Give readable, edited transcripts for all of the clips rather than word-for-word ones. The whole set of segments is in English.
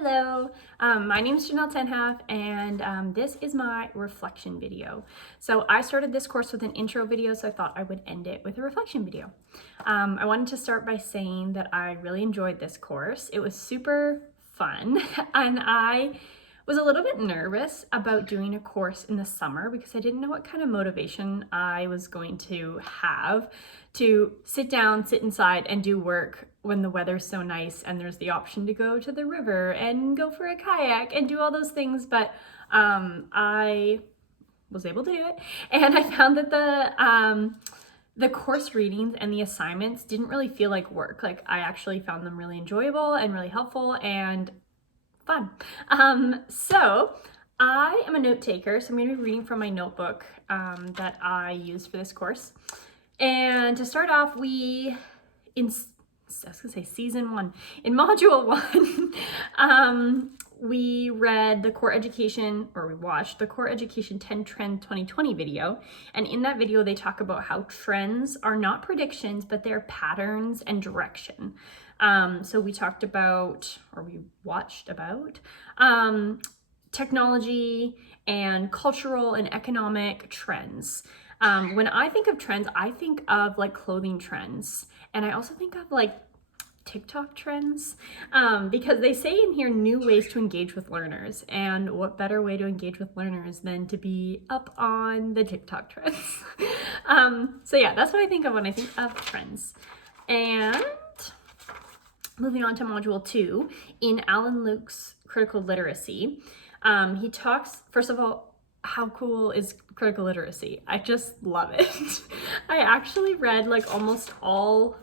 Hello, my name is Janelle Tenhalf, and this is my reflection video. So I started this course with an intro video, so I thought I would end it with a reflection video. I wanted to start by saying that I really enjoyed this course. It was super fun, and I was a little bit nervous about doing a course in the summer because I didn't know what kind of motivation I was going to have to sit down, sit inside, and do work when the weather's so nice and there's the option to go to the river and go for a kayak and do all those things. But I was able to do it, and I found that the course readings and the assignments didn't really feel like work. Like, I actually found them really enjoyable and really helpful and fun. So I am a note taker, so I'm going to be reading from my notebook that I used for this course. And to start off, I was gonna say season one. In module one, we read the core education, or we watched the core education 10 Trend 2020 video. And in that video, they talk about how trends are not predictions, but they're patterns and direction. So we talked about, or we watched about, technology and cultural and economic trends. When I think of trends, I think of like clothing trends. And I also think of like TikTok trends, because they say in here new ways to engage with learners. And what better way to engage with learners than to be up on the TikTok trends? So yeah, that's what I think of when I think of trends. And moving on to module 2, in Alan Luke's critical literacy, he talks, first of all, how cool is critical literacy? I just love it. I actually read like almost all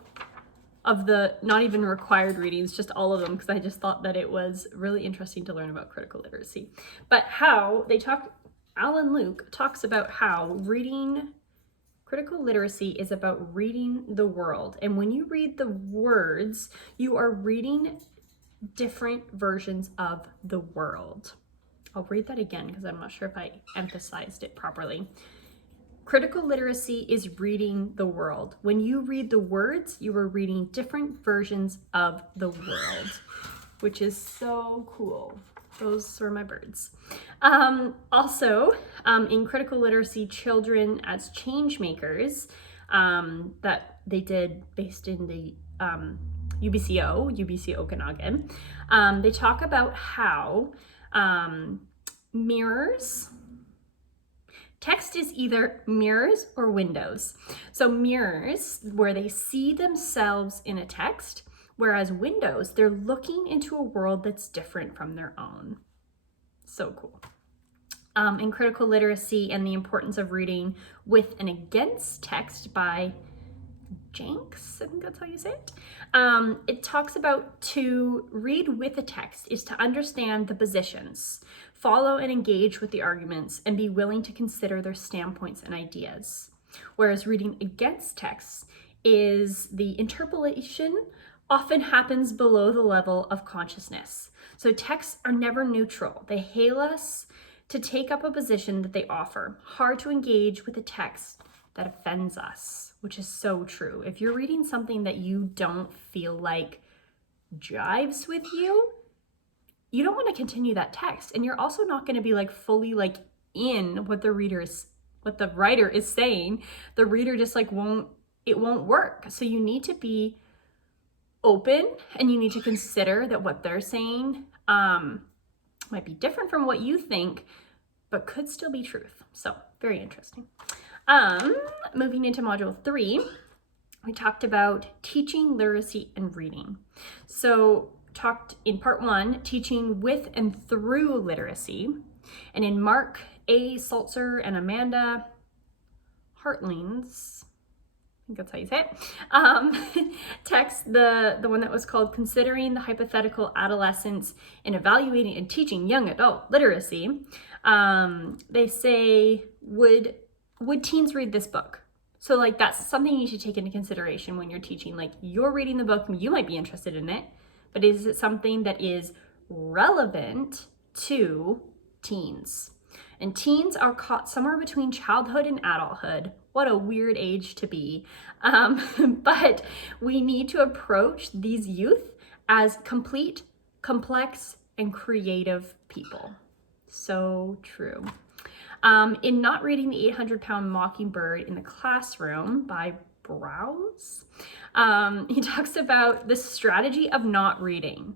of the not even required readings, just all of them, because I just thought that it was really interesting to learn about critical literacy. But Alan Luke talks about how reading critical literacy is about reading the world. And when you read the words, you are reading different versions of the world. I'll read that again because I'm not sure if I emphasized it properly. Critical literacy is reading the world. When you read the words, you are reading different versions of the world, which is so cool. Those were my birds. Also, in critical literacy, children as change makers, that they did based in the UBC Okanagan, they talk about how mirrors, text is either mirrors or windows. So mirrors, where they see themselves in a text, whereas windows, they're looking into a world that's different from their own. So cool. In critical literacy and the importance of reading with and against text by Jenks, I think that's how you say it. It talks about to read with a text is to understand the positions, follow and engage with the arguments, and be willing to consider their standpoints and ideas. Whereas reading against text is the interpolation often happens below the level of consciousness. So texts are never neutral. They hail us to take up a position that they offer. Hard to engage with a text that offends us, which is so true. If you're reading something that you don't feel like jives with you, you don't want to continue that text. And you're also not going to be like fully like in what the writer is saying. The reader just like won't work. So you need to be open, and you need to consider that what they're saying might be different from what you think, but could still be truth. So very interesting. Moving into module 3, we talked about teaching literacy and reading. So talked in part 1, teaching with and through literacy. And in Mark A. Saltzer and Amanda Hartling's, I think that's how you say it, text, the one that was called Considering the Hypothetical Adolescence in Evaluating and Teaching Young Adult Literacy, they say, would teens read this book? So like that's something you should take into consideration when you're teaching. Like, you're reading the book, you might be interested in it, but is it something that is relevant to teens? And teens are caught somewhere between childhood and adulthood. What a weird age to be. But we need to approach these youth as complete, complex, and creative people. So true. In Not Reading the 800-Pound Mockingbird in the Classroom by Browse, he talks about the strategy of not reading.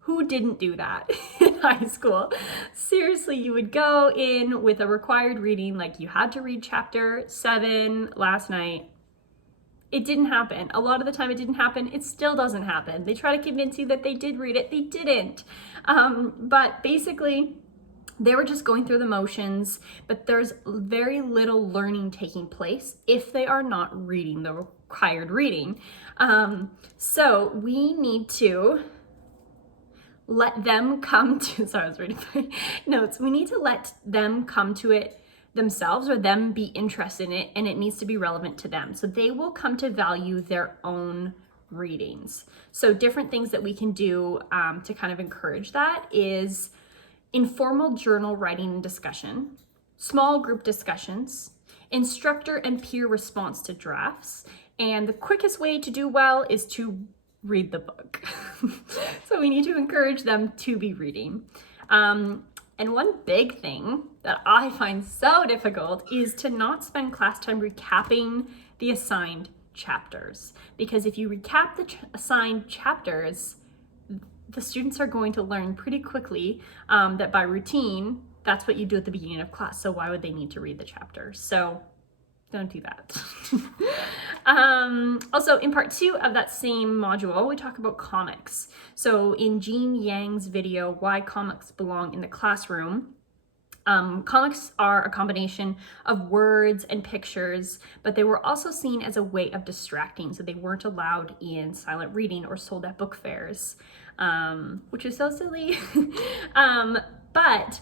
Who didn't do that in high school? Seriously, you would go in with a required reading, like you had to read chapter 7 last night. It didn't happen. A lot of the time it didn't happen. It still doesn't happen. They try to convince you that they did read it. They didn't. But basically, they were just going through the motions, but there's very little learning taking place if they are not reading the required reading. So we need to let them come to, sorry, I was reading my notes. We need to let them come to it themselves, or them be interested in it, and it needs to be relevant to them. So they will come to value their own readings. So different things that we can do to kind of encourage that is informal journal writing and discussion, small group discussions, instructor and peer response to drafts, and the quickest way to do well is to read the book. So we need to encourage them to be reading. And one big thing that I find so difficult is to not spend class time recapping the assigned chapters. Because if you recap the assigned chapters, the students are going to learn pretty quickly that by routine, that's what you do at the beginning of class. So why would they need to read the chapters? So don't do that. Also, in part 2 of that same module, we talk about comics. So in Jean Yang's video, Why Comics Belong in the Classroom, comics are a combination of words and pictures, but they were also seen as a way of distracting. So they weren't allowed in silent reading or sold at book fairs, which is so silly. But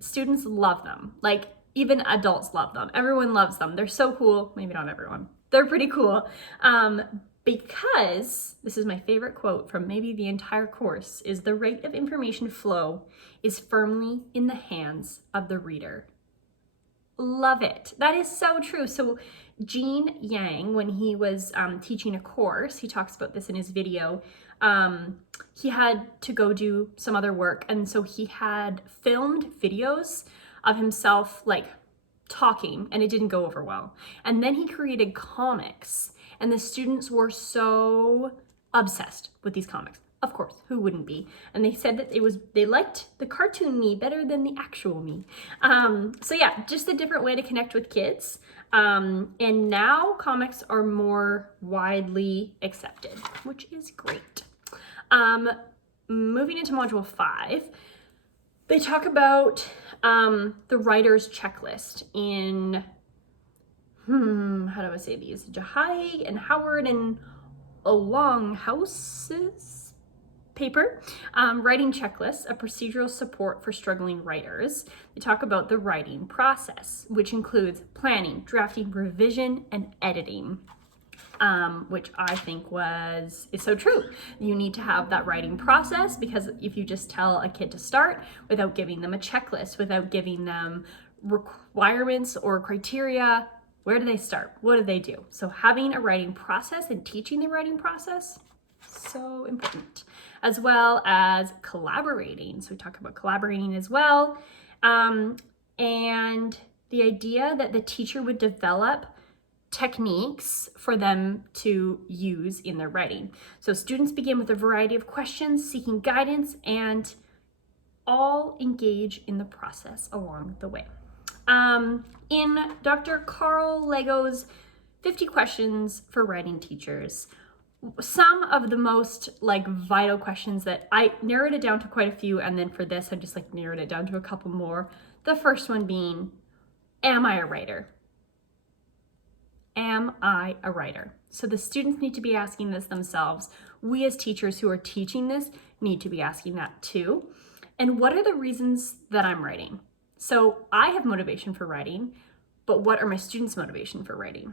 students love them. Like, even adults love them. Everyone loves them. They're so cool. Maybe not everyone. They're pretty cool. Because, this is my favorite quote from maybe the entire course, is the rate of information flow is firmly in the hands of the reader. Love it. That is so true. So Jean Yang, when he was teaching a course, he talks about this in his video, he had to go do some other work. And so he had filmed videos of himself like talking, and it didn't go over well. And then he created comics, and the students were so obsessed with these comics. Of course, who wouldn't be? And they said that they liked the cartoon me better than the actual me. So yeah, just a different way to connect with kids. And now comics are more widely accepted, which is great. Moving into module 5, they talk about the writer's checklist in, how do I say these? Jahai and Howard and Longhouse's paper, Writing Checklist, a procedural support for struggling writers. They talk about the writing process, which includes planning, drafting, revision, and editing. Which I think is so true. You need to have that writing process, because if you just tell a kid to start without giving them a checklist, without giving them requirements or criteria, where do they start? What do they do? So having a writing process and teaching the writing process, so important, as well as collaborating. So we talk about collaborating as well. And the idea that the teacher would develop techniques for them to use in their writing. So students begin with a variety of questions, seeking guidance, and all engage in the process along the way. In Dr. Carl Lego's 50 Questions for Writing Teachers, some of the most vital questions that I narrowed it down to quite a few, and then for this I just narrowed it down to a couple more. The first one being, am I a writer? Am I a writer? So the students need to be asking this themselves. We as teachers who are teaching this need to be asking that too. And what are the reasons that I'm writing? So I have motivation for writing, but what are my students' motivation for writing?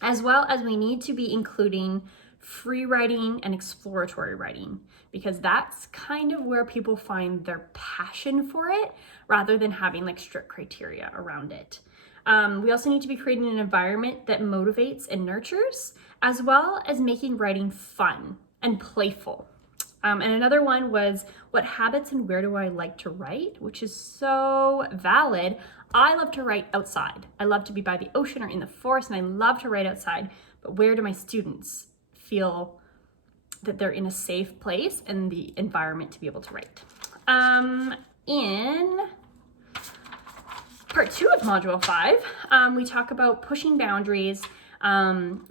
As well as we need to be including free writing and exploratory writing, because that's kind of where people find their passion for it rather than having strict criteria around it. We also need to be creating an environment that motivates and nurtures, as well as making writing fun and playful. And another one was, what habits and where do I like to write? Which is so valid. I love to write outside. I love to be by the ocean or in the forest, and I love to write outside. But where do my students feel that they're in a safe place and the environment to be able to write? In part 2 of Module 5, we talk about pushing boundaries,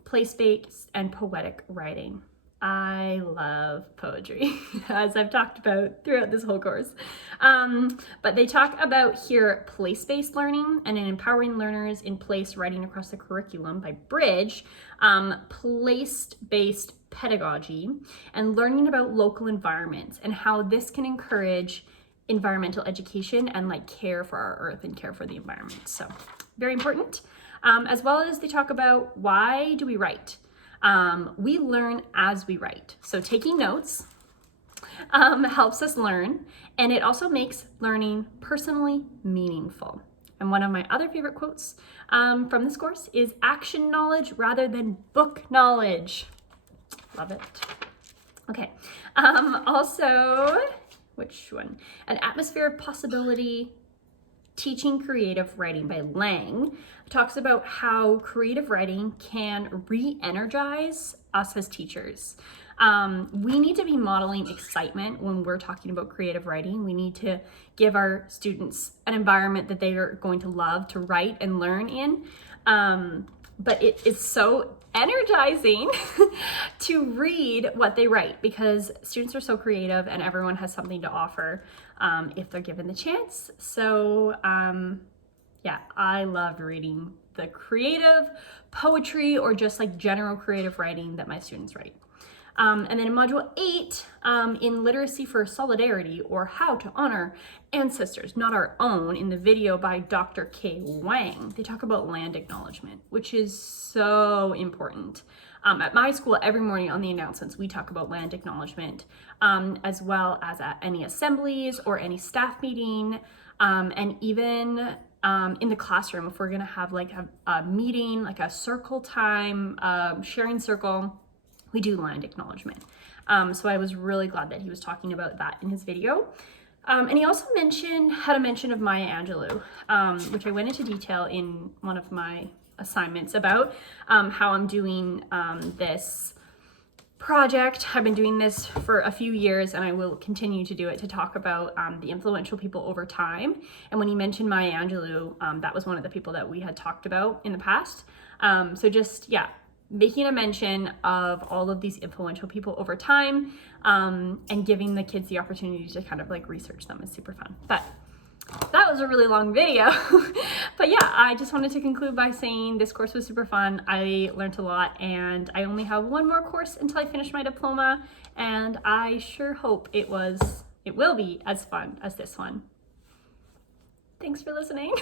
place-based and poetic writing. I love poetry, as I've talked about throughout this whole course. But they talk about here place-based learning and in empowering learners in place writing across the curriculum by Bridge, place-based pedagogy, and learning about local environments and how this can encourage environmental education and like care for our earth and care for the environment. So very important. As well as they talk about, why do we write? We learn as we write. So taking notes helps us learn, and it also makes learning personally meaningful. And one of my other favorite quotes from this course is, action knowledge rather than book knowledge. Love it. Okay. Also, which one? An Atmosphere of Possibility, Teaching Creative Writing by Lang talks about how creative writing can re-energize us as teachers. We need to be modeling excitement when we're talking about creative writing. We need to give our students an environment that they are going to love to write and learn in. But it is so energizing to read what they write, because students are so creative and everyone has something to offer if they're given the chance. So yeah, I love reading the creative poetry or just like general creative writing that my students write. And then in Module 8, in Literacy for Solidarity, or How to Honor Ancestors, Not Our Own, in the video by Dr. K. Wang, they talk about land acknowledgement, which is so important. At my school, every morning on the announcements, we talk about land acknowledgement, as well as at any assemblies or any staff meeting, and even in the classroom, if we're gonna have like a meeting, like a circle time, sharing circle, we do land acknowledgement. So I was really glad that he was talking about that in his video. And he also had a mention of Maya Angelou, which I went into detail in one of my assignments about how I'm doing this project. I've been doing this for a few years, and I will continue to do it, to talk about the influential people over time. And when he mentioned Maya Angelou, that was one of the people that we had talked about in the past. So just, yeah, making a mention of all of these influential people over time, and giving the kids the opportunity to kind of like research them is super fun. But that was a really long video. But yeah, I just wanted to conclude by saying this course was super fun. I learned a lot, and I only have one more course until I finish my diploma, and I sure hope it will be as fun as this one. Thanks for listening.